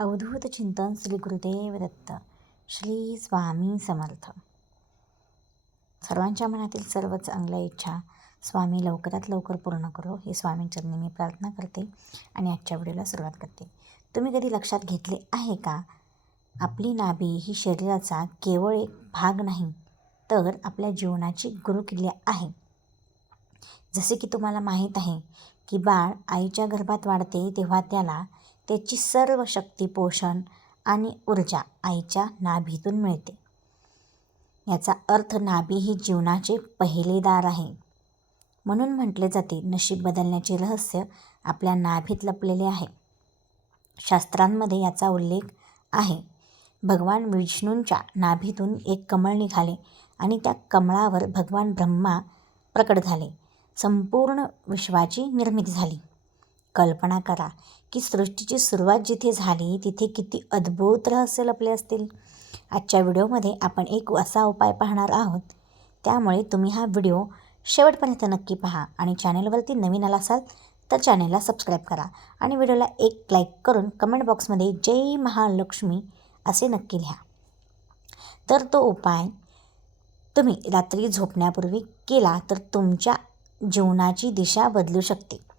अवधूत चिंतन श्री गुरुदेव दत्त श्री स्वामी समर्थ. सर्वांच्या मनातील सर्व चांगल्या इच्छा स्वामी लवकरात लवकर पूर्ण करो ही स्वामींचरणी मी प्रार्थना करते आणि आजच्या व्हिडिओला सुरुवात करते. तुम्ही कधी लक्षात घेतले आहे का? आपली नाभी ही शरीराचा केवळ एक भाग नाही तर आपल्या जीवनाची गुरुकिल्ली आहे. जसे की तुम्हाला माहीत आहे की बाळ आईच्या गर्भात वाढते तेव्हा त्याला त्याची सर्व शक्ती पोषण आणि ऊर्जा आईच्या नाभीतून मिळते. याचा अर्थ नाभी ही जीवनाचे पहिले दार आहे. म्हणून म्हटले जाते नशीब बदलण्याचे रहस्य आपल्या नाभीत लपलेले आहे. शास्त्रांमध्ये याचा उल्लेख आहे. भगवान विष्णूंच्या नाभीतून एक कमळ निघाले आणि त्या कमळावर भगवान ब्रह्मा प्रकट झाले. संपूर्ण विश्वाची निर्मिती झाली. कल्पना करा की सृष्टीची सुरुवात जिथे झाली तिथे किती अद्भुत रहस्य लपले असतील. आजच्या व्हिडिओमध्ये आपण एक असा उपाय पाहणार आहोत. त्यामुळे तुम्ही हा व्हिडिओ शेवटपर्यंत नक्की पहा आणि चॅनलवरती नवीन आला असाल तर चॅनेलला सबस्क्राईब करा आणि व्हिडिओला एक लाईक करून कमेंट बॉक्समध्ये जय महालक्ष्मी असे नक्की लिहा. तर तो उपाय तुम्ही रात्री झोपण्यापूर्वी केला तर तुमच्या जीवनाची दिशा बदलू शकते.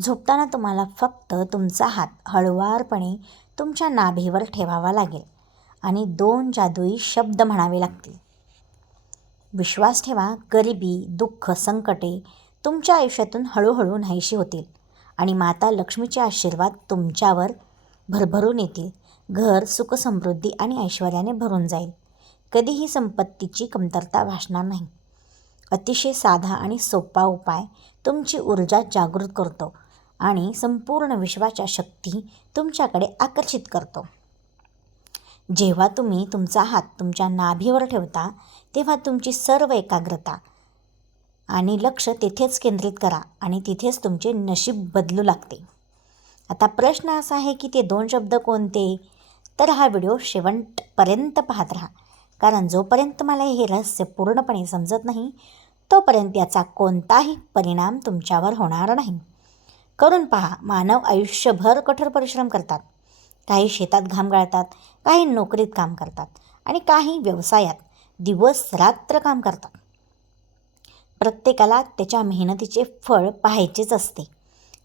झोपताना तुम्हाला फक्त तुमचा हात हळुवारपणे तुमच्या नाभीवर ठेवावा लागेल आणि दोन जादुई शब्द म्हणावे लागतील. विश्वास ठेवा गरिबी दुःख संकटे तुमच्या आयुष्यातून हळूहळू नाहीशी होतील आणि माता लक्ष्मीचे आशीर्वाद तुमच्यावर भरभरून येतील. घर सुखसमृद्धी आणि ऐश्वर्याने भरून जाईल. कधीही संपत्तीची कमतरता भासणार नाही. अतिशय साधा आणि सोपा उपाय तुमची ऊर्जा जागृत करतो. आणि संपूर्ण विश्वाच्या शक्ती तुमच्याकडे आकर्षित करतो. जेव्हा तुम्ही तुमचा हात तुमच्या नाभीवर ठेवता तेव्हा तुमची सर्व एकाग्रता आणि लक्ष तेथेच केंद्रित करा आणि तिथेच तुमचे नशीब बदलू लागते. आता प्रश्न असा आहे की ते दोन शब्द कोणते? तर हा व्हिडिओ शेवटपर्यंत पाहत राहा. कारण जोपर्यंत मला हे रहस्य पूर्णपणे समजत नाही तोपर्यंत याचा कोणताही परिणाम तुमच्यावर होणार नाही. करून पहा मानव आयुष्यभर कठोर परिश्रम करतात. काही शेतात घाम गाळतात काही नोकरीत काम करतात आणि काही व्यवसायात दिवस रात्र काम करतात. प्रत्येकाला त्याच्या मेहनतीचे फळ पाहायचेच असते.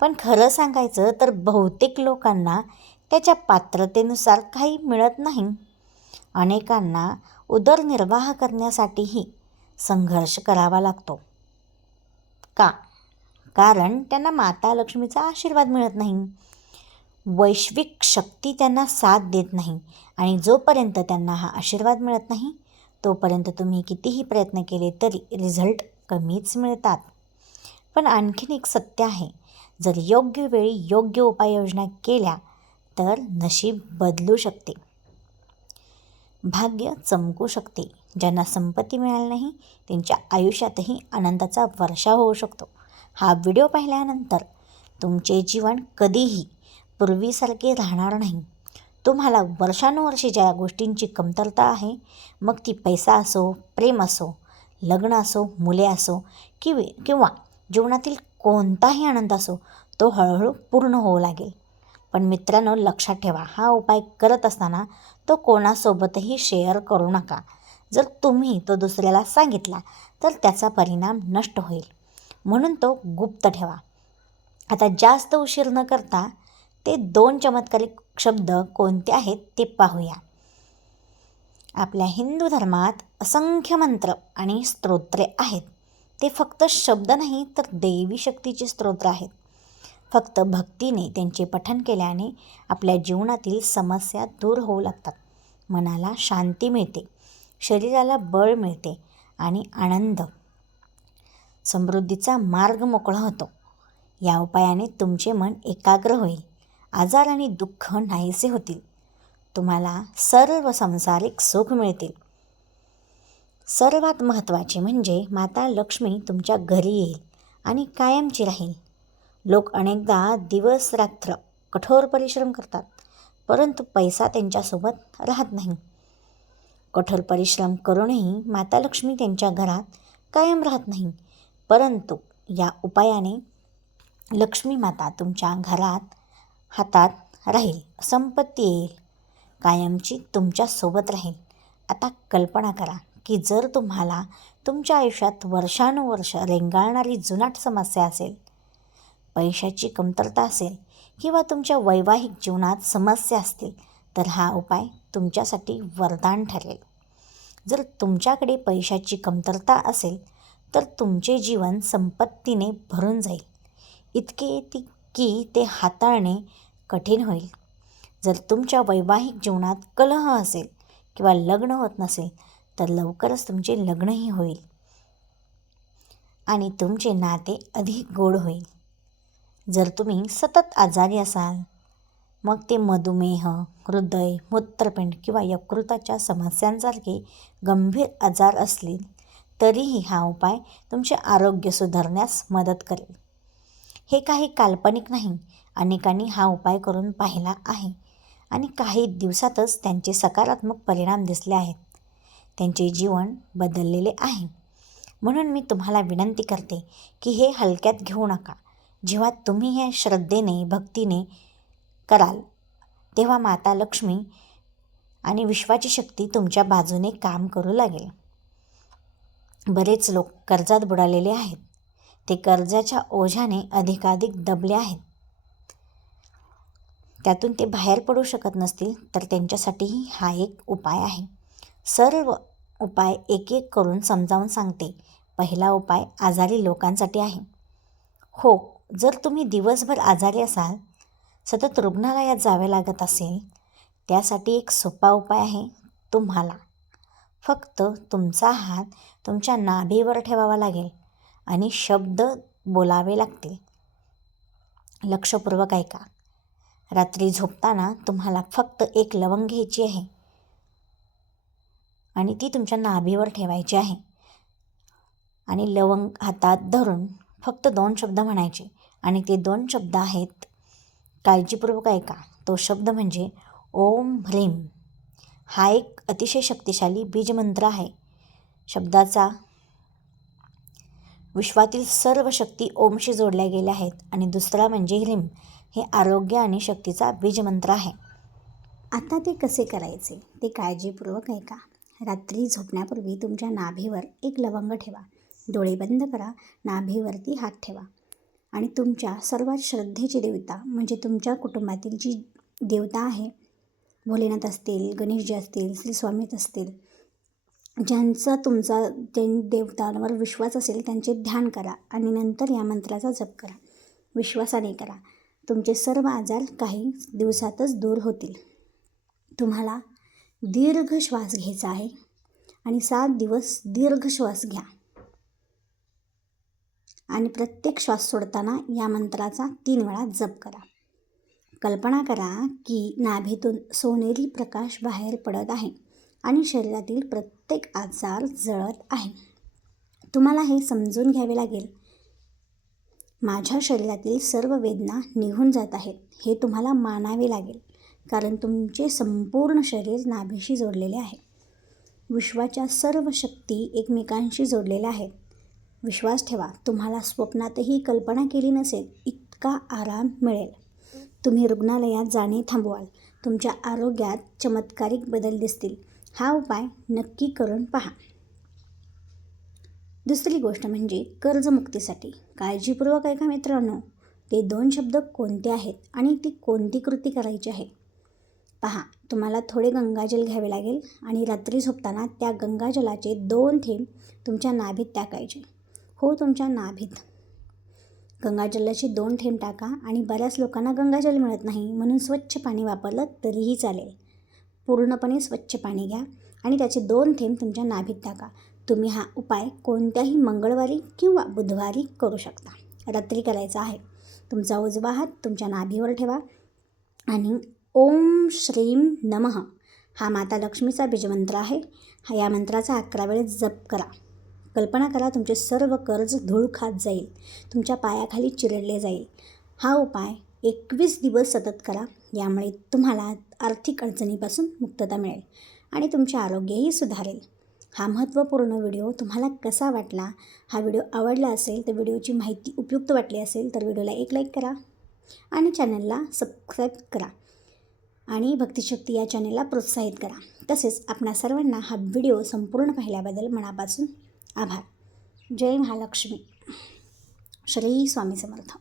पण खरं सांगायचं तर बहुतेक लोकांना त्याच्या पात्रतेनुसार काही मिळत नाही. अनेकांना उदरनिर्वाह करण्यासाठीही संघर्ष करावा लागतो. का? कारण त्यांना माता लक्ष्मीचा आशीर्वाद मिळत नाही. वैश्विक शक्ती त्यांना साथ देत नाही आणि जोपर्यंत त्यांना हा आशीर्वाद मिळत नाही तोपर्यंत तुम्ही कितीही प्रयत्न केले तरी रिझल्ट कमीच मिळतात. पण आणखीन एक सत्य आहे जर योग्य वेळी योग्य उपाययोजना केल्या तर नशीब बदलू शकते. भाग्य चमकू शकते. ज्यांना संपत्ती मिळाली नाही त्यांच्या आयुष्यातही आनंदाचा वर्षा होऊ शकतो. हा व्हिडिओ पाहिल्यानंतर तुमचे जीवन कधीही पूर्वीसारखे राहणार नाही. तुम्हाला वर्षानुवर्षे ज्या गोष्टींची कमतरता आहे मग ती पैसा असो प्रेम असो लग्न असो मुले असो कि किंवा जीवनातील कोणताही आनंद असो तो हळूहळू पूर्ण होऊ लागेल. पण मित्रांनो लक्षात ठेवा हा उपाय करत असताना तो कोणासोबतही शेअर करू नका. जर तुम्ही तो दुसऱ्याला सांगितला तर त्याचा परिणाम नष्ट होईल. म्हणून तो गुप्त ठेवा. आता जास्त उशीर न करता ते दोन चमत्कारिक शब्द कोणते आहेत ते पाहूया. आपल्या हिंदू धर्मात असंख्य मंत्र आणि स्तोत्रे आहेत. ते फक्त शब्द नाही तर देवी शक्तीचे स्तोत्र आहेत. फक्त भक्तीने त्यांचे पठन केल्याने आपल्या जीवनातील समस्या दूर होऊ लागतात. मनाला शांती मिळते शरीराला बळ मिळते आणि आनंद समृद्धीचा मार्ग मोकळा होतो. या उपायाने तुमचे मन एकाग्र होईल. आजार आणि दुःख नाहीसे होतील. तुम्हाला सर्व संसारिक सुख मिळतील. सर्वात महत्त्वाचे म्हणजे माता लक्ष्मी तुमच्या घरी येईल आणि कायमची राहील. लोक अनेकदा दिवस रात्र कठोर परिश्रम करतात परंतु पैसा त्यांच्यासोबत राहत नाही. कठोर परिश्रम करूनही माता लक्ष्मी त्यांच्या घरात कायम राहत नाही. परंतु या उपायाने लक्ष्मी माता तुमच्या घरात हातात राहील संपत्ती येईल कायमची तुमच्यासोबत राहील. आता कल्पना करा की जर तुम्हाला तुमच्या आयुष्यात वर्षानुवर्ष रेंगाळणारी जुनाट समस्या असेल पैशाची कमतरता असेल किंवा तुमच्या वैवाहिक जीवनात समस्या असतील तर हा उपाय तुमच्यासाठी वरदान ठरेल. जर तुमच्याकडे पैशाची कमतरता असेल तर तुमचे जीवन संपत्तीने भरून जाईल. इतके ती की ते हाताळणे कठीण होईल. जर तुमच्या वैवाहिक जीवनात कलह असेल किंवा लग्न होत नसेल तर लवकरच तुमचे लग्नही होईल. आणि तुमचे नाते अधिक गोड होईल. जर तुम्ही सतत आजारी असाल मग ते मधुमेह हृदय मूत्रपिंड किंवा यकृताच्या समस्यांसारखे गंभीर आजार असतील तरीही हा उपाय तुमचे आरोग्य सुधारण्यास मदत करेल. हे काही काल्पनिक नाही. अनेकांनी हा उपाय करून पाहिला आहे आणि काही दिवसातच त्यांचे सकारात्मक परिणाम दिसले आहेत. त्यांचे जीवन बदललेले आहे. म्हणून मी तुम्हाला विनंती करते की हे हलक्यात घेऊ नका. जेव्हा तुम्ही हे श्रद्धेने भक्तीने कराल तेव्हा माता लक्ष्मी आणि विश्वाची शक्ती तुमच्या बाजूने काम करू लागेल. बरेच लोक कर्जात बुडालेले आहेत. ते कर्जाच्या ओझ्याने अधिकाधिक दबले आहेत. त्यातून ते बाहेर पडू शकत नसतील तर त्यांच्यासाठीही हा एक उपाय आहे. सर्व उपाय एक एक करून समजावून सांगते. पहिला उपाय आजारी लोकांसाठी आहे. हो जर तुम्ही दिवसभर आजारी असाल सतत रुग्णालयात जावे लागत असेल त्यासाठी एक सोपा उपाय आहे तुम्हाला. फक्त तुमचा हात तुमच्या नाभीवर ठेवावा लागेल आणि शब्द बोलावे लागतील. लक्षपूर्वक ऐका. रात्री झोपताना तुम्हाला फक्त एक लवंग घ्यायची आहे आणि ती तुमच्या नाभीवर ठेवायची आहे. आणि लवंग हातात धरून फक्त दोन शब्द म्हणायचे आणि ते दोन शब्द आहेत. काळजीपूर्वक ऐका. तो शब्द म्हणजे ओम ह्रीम. हा एक अतिशय शक्तिशाली बीजमंत्र आहे. शब्दाचा विश्वातील सर्व शक्ती ओमशी जोडल्या गेल्या आहेत आणि दुसरा म्हणजे ह्रीम हे आरोग्य आणि शक्तीचा बीजमंत्र आहे. आता ते कसे करायचे ते काळजीपूर्वक ऐका. रात्री झोपण्यापूर्वी तुमच्या नाभीवर एक लवंग ठेवा. डोळे बंद करा. नाभीवरती हात ठेवा. आणि तुमच्या सर्वात श्रद्धेची देवता म्हणजे तुमच्या कुटुंबातील जी देवता आहे भोलेनाथ असतील गणेशजी असतील श्री स्वामीत असतील ज्यांचा तुमचा ज्यां देवतांवर विश्वास असेल त्यांचे ध्यान करा आणि नंतर या मंत्राचा जप करा. विश्वासाने करा. तुमचे सर्व आजार काही दिवसातच दूर होतील. तुम्हाला दीर्घ श्वास घ्यायचा आहे आणि सात दिवस दीर्घ श्वास घ्या. आणि प्रत्येक श्वास सोडताना या मंत्राचा तीन वेळा जप करा. कल्पना करा की नाभीतून सोनेरी प्रकाश बाहेर पडत आहे आणि शरीरातील प्रत्येक आजार जळत आहे. तुम्हाला हे समजून घ्यावे लागेल. माझ्या शरीरातील सर्व वेदना निघून जात आहेत हे तुम्हाला मानावे लागेल कारण तुमचे संपूर्ण शरीर नाभीशी जोडलेले आहे. विश्वाच्या सर्व शक्ती एकमेकांशी जोडलेल्या आहेत. विश्वास ठेवा तुम्हाला स्वप्नातही कल्पना केली नसेल इतका आराम मिळेल. तुम्ही रुग्णालयात जाणे थांबवाल. तुमच्या आरोग्यात चमत्कारिक बदल दिसतील. हा उपाय नक्की करून पहा. दुसरी गोष्ट म्हणजे कर्जमुक्तीसाठी. काळजीपूर्वक ऐका मित्रांनो. ते दोन शब्द कोणते आहेत आणि ती कोणती कृती करायची आहे? पहा तुम्हाला थोडे गंगाजल घ्यावे लागेल आणि रात्री झोपताना त्या गंगाजलाचे दोन थेंब तुमच्या नाभीत टाकायचे. हो तुमच्या नाभीत. गंगाजलाचे दोन थेंब टाका आणि बऱ्याच लोकांना गंगाजल मिळत नाही म्हणून स्वच्छ पाणी वापरलं तरीही चालेल. पूर्णपणे स्वच्छ पाणी घ्या आणि त्याचे दोन थेंब तुमच्या नाभीत टाका. तुम्ही हा उपाय कोणत्याही मंगळवारी किंवा बुधवारी करू शकता. रात्री करायचा आहे. तुमचा उजवा हात तुमच्या नाभीवर ठेवा आणि ओम श्रीम नमः. हा माता लक्ष्मीचा बीजमंत्र आहे. हा या मंत्राचा अकरा वेळेस जप करा. कल्पना करा तुमचे सर्व कर्ज धूळ खात जाईल. तुमच्या पायाखाली चिरडले जाईल. हा उपाय एकवीस दिवस सतत करा. यामुळे तुम्हाला आर्थिक अडचणीपासून मुक्तता मिळेल आणि तुमचे आरोग्यही सुधारेल. हा महत्त्वपूर्ण व्हिडिओ तुम्हाला कसा वाटला? हा व्हिडिओ आवडला असेल तर व्हिडिओची माहिती उपयुक्त वाटली असेल तर व्हिडिओला एक लाईक करा आणि चॅनलला सबस्क्राईब करा आणि भक्तिशक्ती या चॅनलला प्रोत्साहित करा. तसेच आपणा सर्वांना हा व्हिडिओ संपूर्ण पाहिल्याबद्दल मनापासून आभार. जय महालक्ष्मी. श्री स्वामी समर्थ.